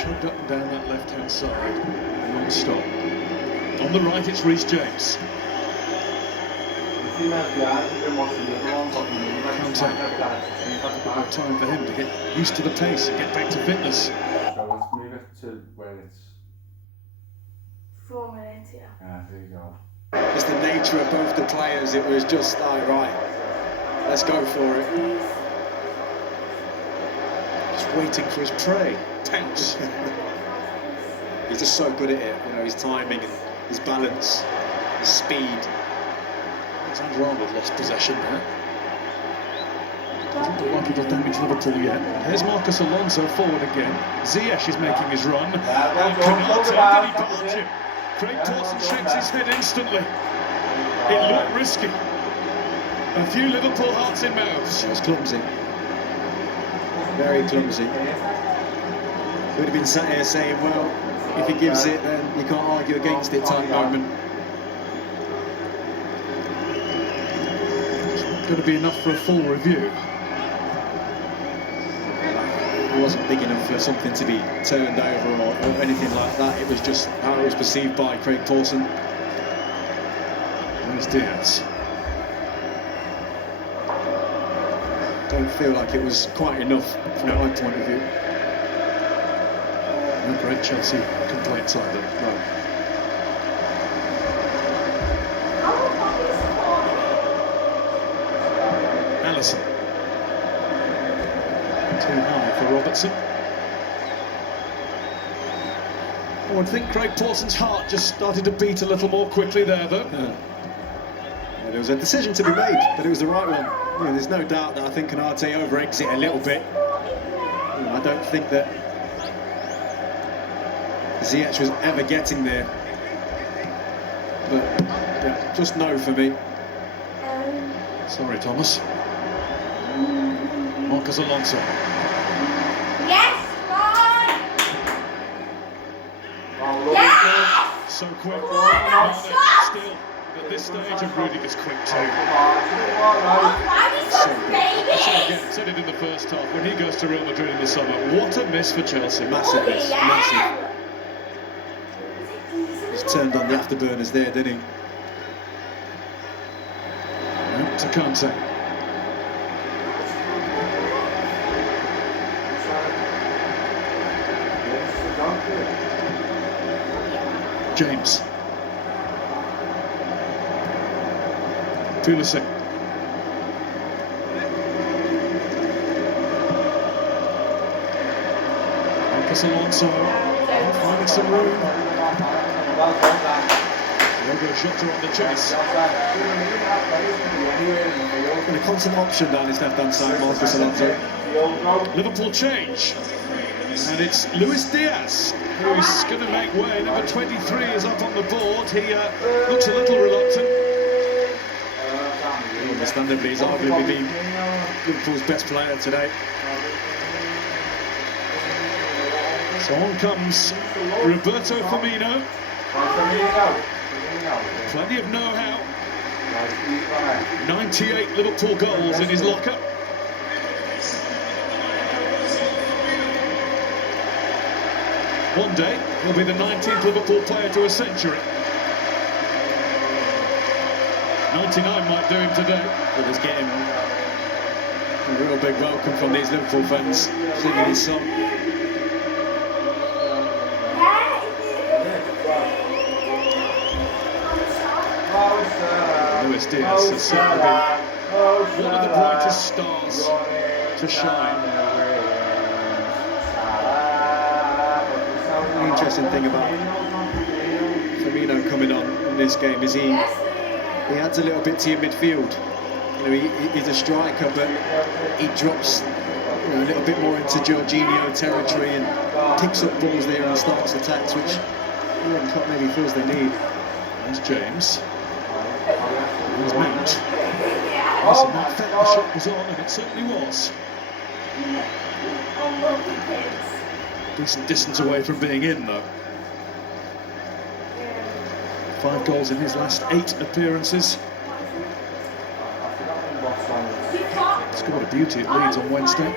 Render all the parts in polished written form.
chugged up and down that left-hand side, non-stop. On the right, it's Reece James. Comes out. Time for him to get used to the pace and get back to fitness. So let's move it to where it's 4 minutes, yeah. Yeah, there you go. It's the nature of both the players. It was just like, right, let's go for it. Just waiting for his prey. Pounce. He's just so good at it. You know, his timing and his balance, his speed. Alexander-Arnold lost possession there. Doesn't look like it'll damage Liverpool yet. Here's Marcus Alonso forward again. Ziyech is making his run. And Canate, did he barge him? Craig Dawson shakes his head instantly. It looked risky. A few Liverpool hearts in mouths. It was clumsy. Very clumsy. Would have been sat here saying, well, if he gives it, then you can't argue against it type moment. It's not going to be enough for a full review. It wasn't big enough for something to be turned over or anything like that. It was just how it was perceived by Craig Dawson. Luis Diaz. Don't feel like it was quite enough from my point of view. No great Chelsea complaints either. Right. Allison. Too high for Robertson. Oh, I think Craig Dawson's heart just started to beat a little more quickly there, though. Yeah, there was a decision to be made, but it was the right one. You know, there's no doubt that I think Canate over-eggs it a little bit. You know, I don't think that Ziyech was ever getting there. But, yeah, just no for me. Sorry, Thomas. Marcus Alonso. Yes, Lord! Yes! So quick. Lord, Still, at this stage, and Rudiger's quick too. Oh, why are you so baby? Said it in the first half, when he goes to Real Madrid in the summer, what a miss for Chelsea. Massive miss, massive. Just turned on the afterburners there, didn't he? To Kante. James. Pulisic. Marcus Alonso finding some room. Logo Jota on the chase. And a constant option down his left-hand side, Marcus Alonso. Liverpool change. And it's Luis Diaz who's going to make way. Number 23 is up on the board. He looks a little reluctant. Understandably, he's arguably been Liverpool's best player today. So on comes Roberto Firmino. Plenty of know-how. 98 Liverpool goals in his locker. One day, he'll be the 19th Liverpool player to a century. 99 might do him today. But he's getting a real big welcome from these Liverpool fans singing his song. Luis Diaz has certainly been one of the brightest stars to shine. The interesting thing about Firmino coming on in this game is he adds a little bit to your midfield. You know, he's a striker, but he drops a little bit more into Jorginho territory and picks up balls there and starts attacks, which Jurgen Klopp maybe feels they need. There's James. There's Mount. Yes, and that felt the shot was on, and it certainly was. Decent distance away from being in, though. 5 goals in his last 8 appearances. Scored a beauty at Leeds on Wednesday.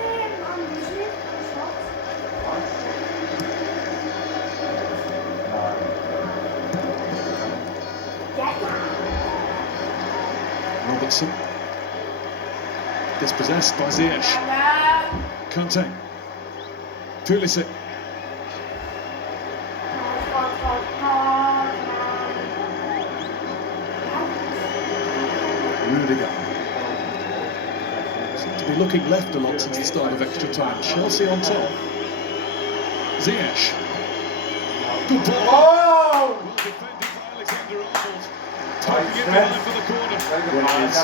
Robertson. Dispossessed by Ziyech. Kante. Pulisic. Rudiger. Seem to be looking left a lot since the start of extra time. Chelsea on top. Ziyech. Good ball. Oh! Well defended by Alexander Arnold. Taking it behind for the corner. Well, it is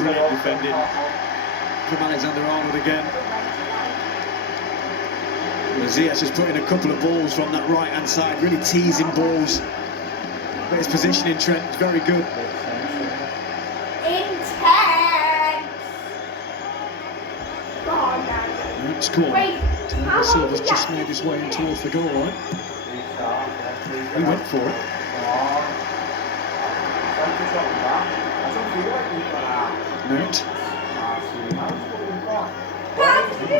brilliant defending from Alexander Arnold again. Ziyech has put in a couple of balls from that right-hand side, really teasing balls. But his positioning, Trent, is very good. Intense. It's corner. Thiago Silva's just made his way in towards the goal line. He went for it. Mount.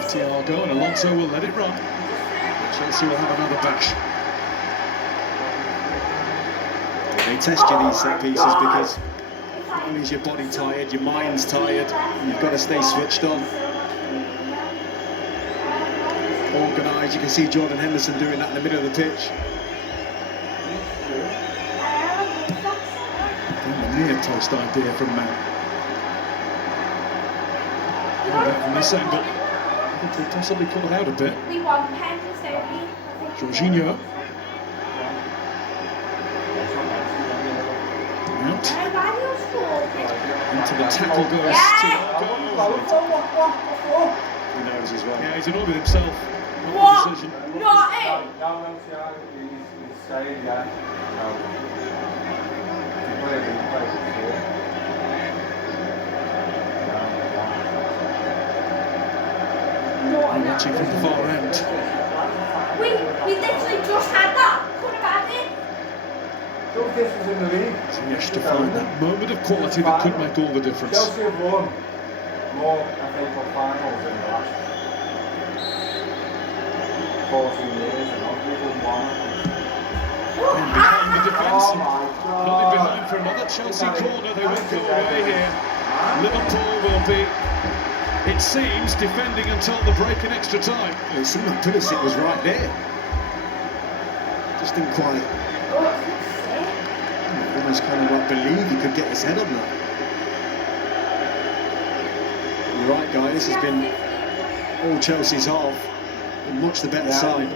Thiago and Alonso will let it run. Chelsea will have another bash. They test you these set pieces because not only is your body tired, your mind's tired, and you've got to stay switched on. Organised, you can see Jordan Henderson doing that in the middle of the pitch. A near toast idea from Mount. From this angle, I think they possibly caught out a bit. We won pens, don't we? Jorginho. Mount. Into the tackle goes Thiago. He knows as well. Yeah, he's annoyed with himself. Not What? the decision. Not it! No, Thiago, he's saying, yeah. I'm watching from the far end. We literally just had that. Could have had it. Ziyech to find that moment of quality that could make all the difference. Chelsea have won more FA Cup finals in the last 14 years, and not even one. And behind the defence, Oh my God. nothing behind for another Chelsea corner. They won't go away here. Liverpool will be, it seems, defending until the break in extra time. It seemed like Pulisic was right there. Just didn't quite, almost kind of like believe he could get his head on that. You're right, guys, this has been all Chelsea's half, and much the better side. You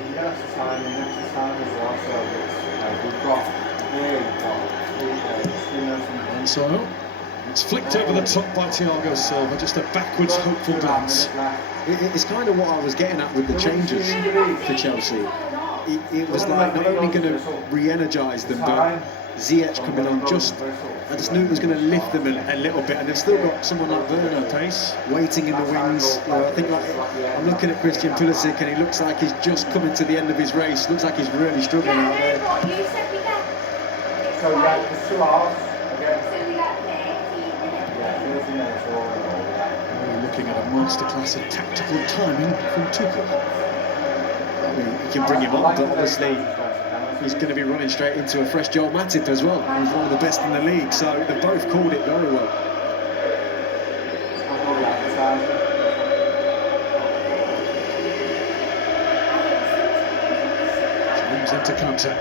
can get extra time in extra time as well, so it's, we've got And so, it's flicked over the top by Thiago Silva, just a backwards hopeful glance. It's kind of what I was getting at with the changes for Chelsea. It was like not only going to re-energise them, but Ziyech coming on I just knew it was going to lift them a little bit, and they've still got someone like Werner pace waiting in the wings. I think I'm looking at Christian Pulisic, and he looks like he's just coming to the end of his race. Looks like he's really struggling out there. So yeah, it's 2 hours. We're looking at a masterclass of tactical timing from Tuchel. I mean, you can bring him on, but obviously he's going to be running straight into a fresh Joel Matip as well. He's one of the best in the league, so they've both called it very well. James into Kante.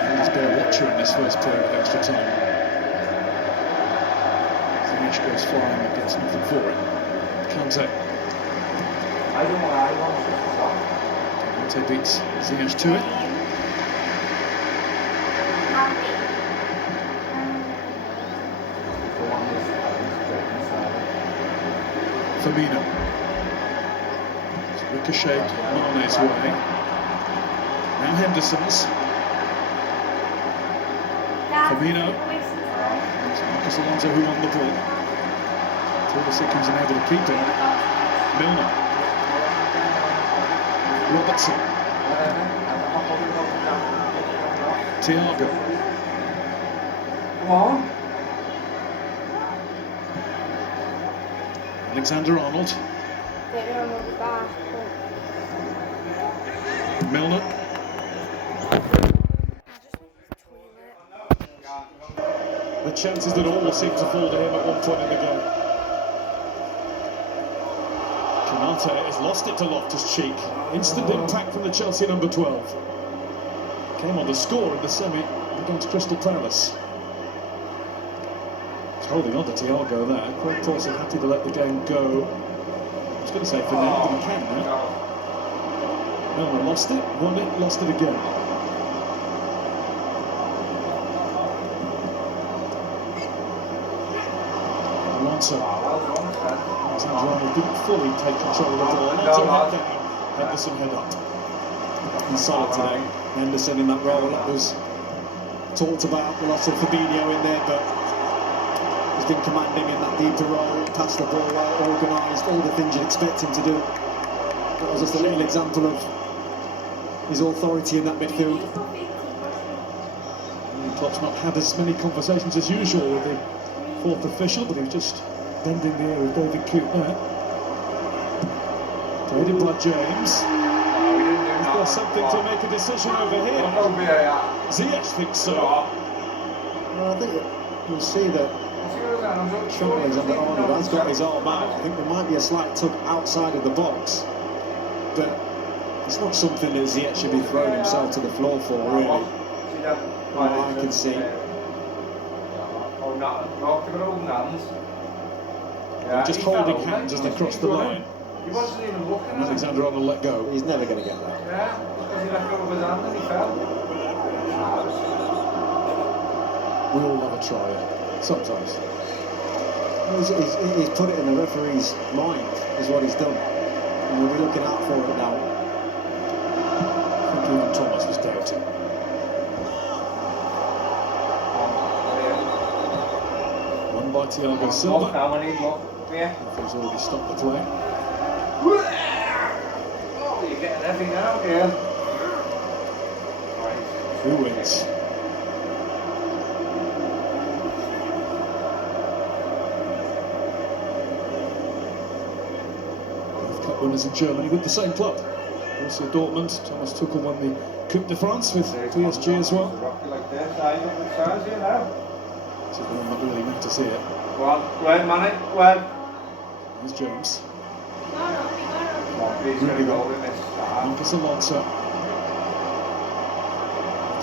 And he's been a watcher in this first period of extra time. Ziyech goes flying and gets nothing for it. Kante. Kante beats Ziyech to it. Firmino. It's ricocheted Mane's way. Now Henderson's. Firmino. It's Marcus Alonso who won the ball. Pulisic who's unable to keep it. Milner. Robertson. Thiago. Come on. Alexander Arnold. Milner. The chances that all seem to fall to him at one point in the game. Canate has lost it to Loftus-Cheek. Instant impact from the Chelsea number 12. Came on the score in the semi against Crystal Palace. He's holding on to Thiago there. Craig Pawson happy to let the game go. I was going to say for now, but he can now. Milner lost it, won it, lost it again. Alonso. Alexander didn't fully take control of the ball. Alonso head down, Henderson head up. And solid today. Henderson in that role, that was talked about. Lots of Fabinho in there, but he's been commanding in that deeper role, passed the ball well, organised, all the things you'd expect him to do. That was just a little example of his authority in that midfield. Klopp's not had as many conversations as usual with the fourth official, but he was just bending the ear of David Coote there. Played it by James. Is there something to make a decision over here? Ziyech thinks so. Well, I think you'll see that Alexander-Arnold has got his arm out. I think there might be a slight tug outside of the box, but it's not something that Ziyech should be throwing himself to the floor for, really. What I can see. Just holding hands as they cross the line. He wasn't even looking at Alexander-Arnold let go. He's never going to get that. Yeah, because he let go of his hand and he fell. We all have a try, sometimes. He's put it in the referee's mind, is what he's done. And we'll be looking out for it now. I think even Thomas was doubting. One by Thiago Silva. He's already stopped the play. Oh, you're getting everything out here. Who wins? Both Cup winners in Germany with the same club. Also Dortmund. Thomas Tuchel won the Coupe de France with PSG as well. Like this, I don't know here now. This is the one that really matters here. Go on, Manny, well. There's James. Really well. Marcus Alonso.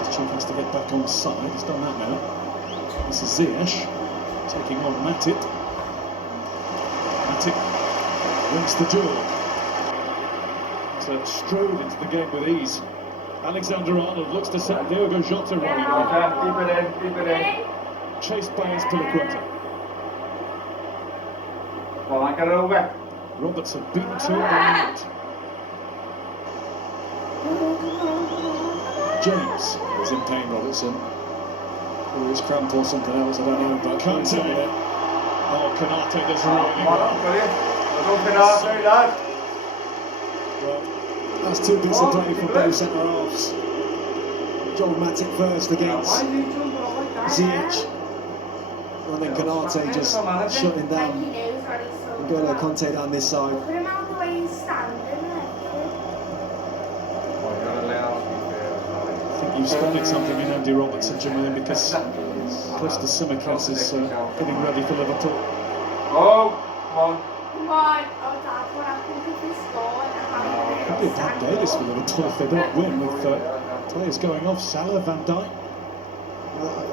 Loftus-Cheek has to get back on side. He's done that now. This is Ziyech taking on Matip. Matip wins the duel. So strode into the game with ease. Alexander-Arnold looks to set Diogo Jota running. Keep it in. Chased by Azpilicueta. Well, I got it over. Robertson beaten to it. James He's in pain, Robertson. Or his cramp or something else, I don't know, but can't tell it. Oh, Canate does really well. Well, that's two bits of play from both centre halves. Joel Matip first against Ziyech. And then Canate just shutting down. N'Golo Kanté down this side. Put him out the way he's standing there. I think you've spotted something in Andy Robertson, Jermaine, because Crystal Tsimikas is getting ready for Liverpool. Oh, come on. Come on. Oh, Dad, what happened if we scored? It'll be a bad day this for Liverpool if they don't win, with players going off. Salah, Van Dijk.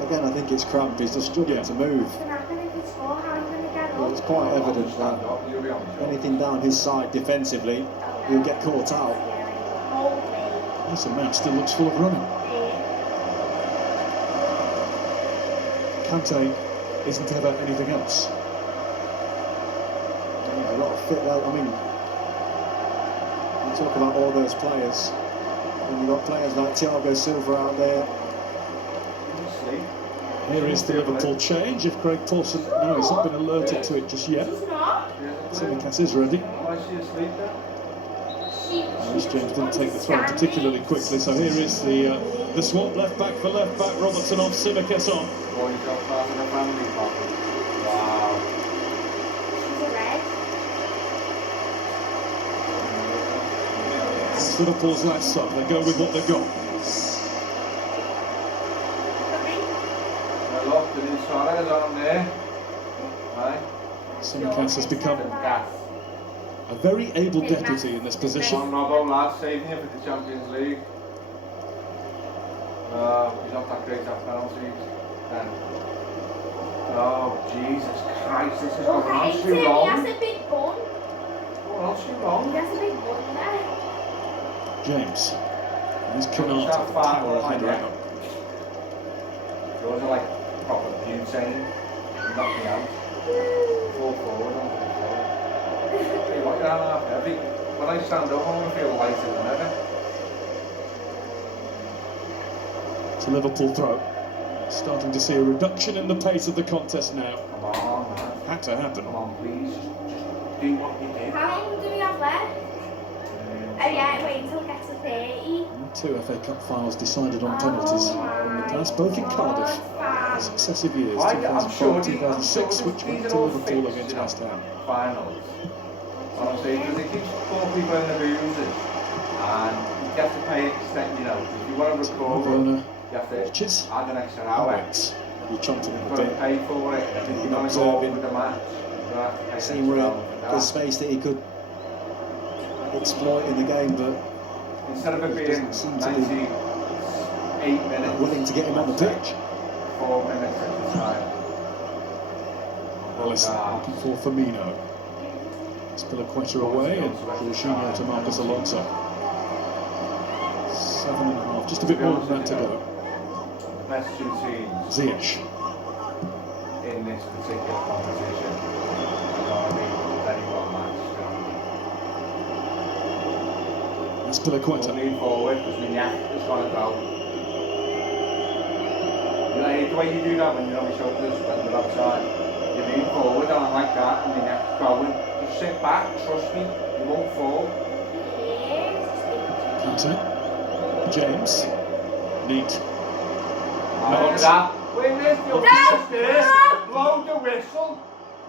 Again, I think it's cramp. He's just struggling to move. What's going to happen if we score? How are you going to get Well, up? it's quite evident that anything down his side defensively, he'll get caught out. Hold me. This man still looks full of running. Kante isn't ever anything else. A lot of fit there. I mean, you talk about all those players, and you've got players like Thiago Silva out there. Here is the Liverpool change. If Craig Pawson, no, he's not been alerted to it just yet. She's not. Tsimikas is ready. Why is she asleep then? This James didn't take the throw particularly quickly, so here is the swap, left back for left back. Robertson off, Tsimikas on. Oh, you got part of the family pocket. Wow. She's a red. It's Liverpool's last sub. They go with what they've got. Well, look, the new Suarez on there. Right. Simicast has become a very able deputy in this position. One Robbo lad saving you for the Champions League. He's not that great at penalties. Then. Oh, Jesus Christ, this is going on too long. He has a big bun. Going on too long. He has a big bun there. James. He's Canard to power ahead right now. Those are like proper butane. Knock me out. Fall forward onto the floor. Tell you what, you're half heavy. When I stand up, I'm going to feel lighter than ever. It's a Liverpool throw. Starting to see a reduction in the pace of the contest now. Come on, man. Had to happen. Come on, please. Just do what you do. How long do we have left? Oh yeah, wait until it gets to 30. 2 FA Cup finals decided on penalties in the past, both in Cardiff. Successive years, I'm 2004, sure 2006, which went to Liverpool against West Ham. Finals. Honestly, because they keep putting people in the booths and you have to pay extent, you know, if you want to record, Werner you have to watches. add an extra hour. You're chomping You've a got to bit. pay for it. If you want to go over the match, you're going to have to pay Seeing where extra for the that. space that he could exploit in the game, but Instead of it being doesn't seem to be 98 minutes, willing to get him on the pitch. 4 minutes at the time. Ellis looking for Firmino. Spiliqueta away and Jorginho to Marcus Alonso. 7.5, just a bit more than that to go. The best two teams Ziyech. in this particular competition are going to be very well matched. Spiliqueta. Lean forward because Mignac is going to go. You know, the way you do that when you're on your shoulders when you're outside. You lean forward and like that and Mignac's going. Just sit back, trust me, you won't fall. Kante. James. Neat. Look at that. Wait, midfield just there. Blow the whistle.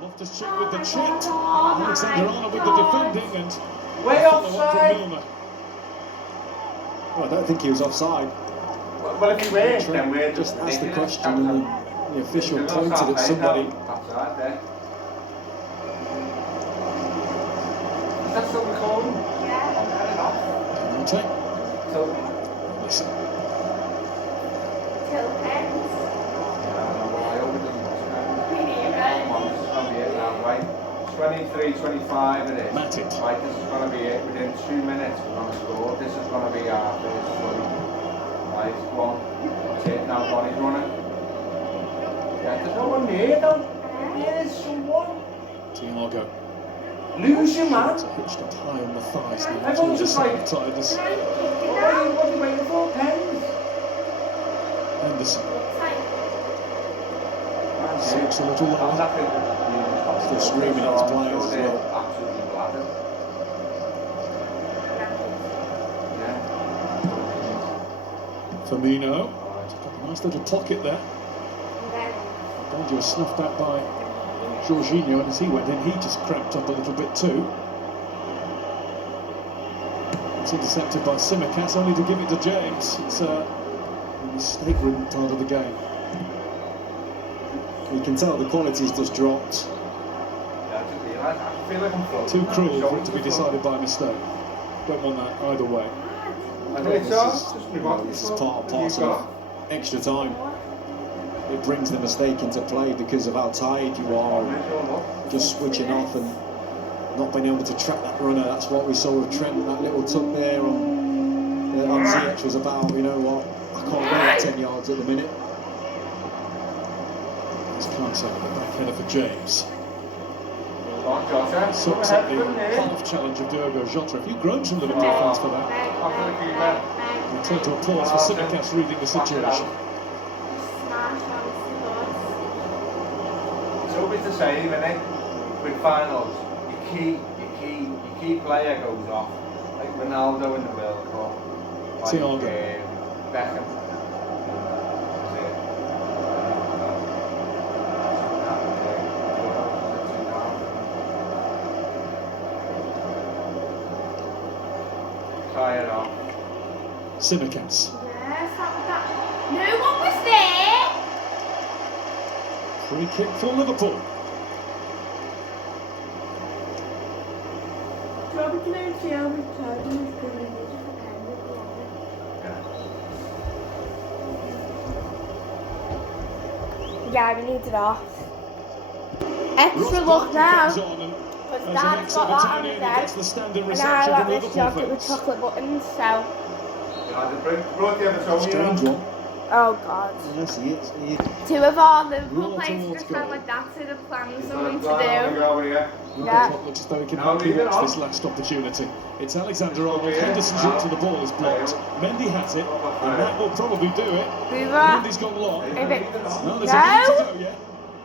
Loftus-Cheek with the chip. Alexander Arnold with the defending and Way follow up from offside. Milner. Well, I don't think he was offside. Well, if you were, then we're Just asked the ridiculous. question and the official pointed at somebody. Outside there. Is that still recording? Yeah. I'll cut it off. Kante. So, Listen. Till pens. yeah, I know, well, I hope it doesn't watch it. We need Come on, this is going to be it now, right? 23-25 it is. Matip. Right, this is going to be it. Within 2 minutes we're going to score. This is going to be our first score. Right, go on. That's it, now Bonnie's running. Yeah, there's no one near though. There is someone. Thiago. Lose your man. It's hitched up high on the thighs now. Everyone's just like- Tigers. Can I kick it What now? are you waiting for? Pens. Henderson. Looks like Six a little lower. Still screaming at his players as well. Absolutely bladdered. Yeah. Firmino. Right. Got a nice little pocket there. Belgium was snuffed out by Jorginho, and as he went in, he just cramped up a little bit too. It's intercepted by Simicast, only to give it to James. It's a mistake-ridden part of the game. You can tell the quality's just dropped. Yeah, I just realised. I feel like I'm floating. Too cruel for it to be decided by mistake. Don't want that either way. I think so. This is part and parcel of extra time. It brings the mistake into play because of how tired you are, and just switching off and not being able to track that runner. That's what we saw with Trent. That little tuck there on Ziyech was about, you know what, I can't go at 10 yards at the minute. It's Kante, the back header for James. Go on, Jota. Sucks at the half challenge of Diogo Jota. A few groans from Liverpool fans for that. After the keeper. We turn to applause for Simicast reading the situation. It's always the same, isn't it? With finals, your key player goes off. Like Ronaldo in the World Cup. Like Thiago. Beckham. Try it head off. Simicas. Yes, that. No one was there. Free kick for Liverpool. Yeah, we need it off. Extra luck now. Because Dad's got that on his head. And I like this jacket with chocolate buttons, so. Strange one. Oh God. Yes, he is. Two of our Liverpool Raw players towards just felt goal. like that's the plan something to do. Yeah. Looks as though he can hardly watch this last opportunity. It's Alexander-Arnold. Henderson's route to the ball is blocked. Mendy has it, and that will probably do it. Mendy's gone long. No, there's a minute to go yet.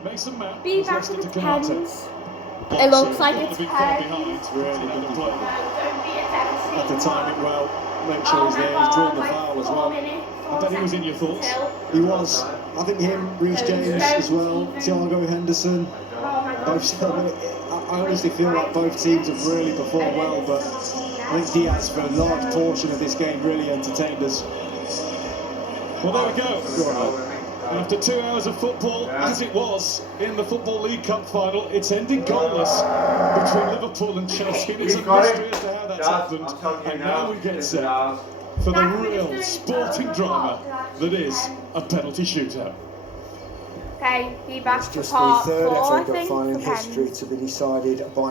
Mason Mount Be has back lost it with to the Konate. pens. It looks like it's been far 10. behind. Really good play. Don't be a Had to time it well, make sure he's there, he's drawn the foul as well. I bet he was in your thoughts. He was. I think him, Reece James as well, Thiago Henderson, both. I honestly feel like both teams have really performed well, but I think Diaz for a large portion of this game really entertained us. Well, there we go. After 2 hours of football, as it was in the Football League Cup final, it's ended goalless between Liverpool and Chelsea. It's a mystery as to how that's happened. And now we get set for the real sporting drama that is a penalty shootout. Okay, be back It's for just part the third 4, I FA Cup think. final in Depends. history to be decided by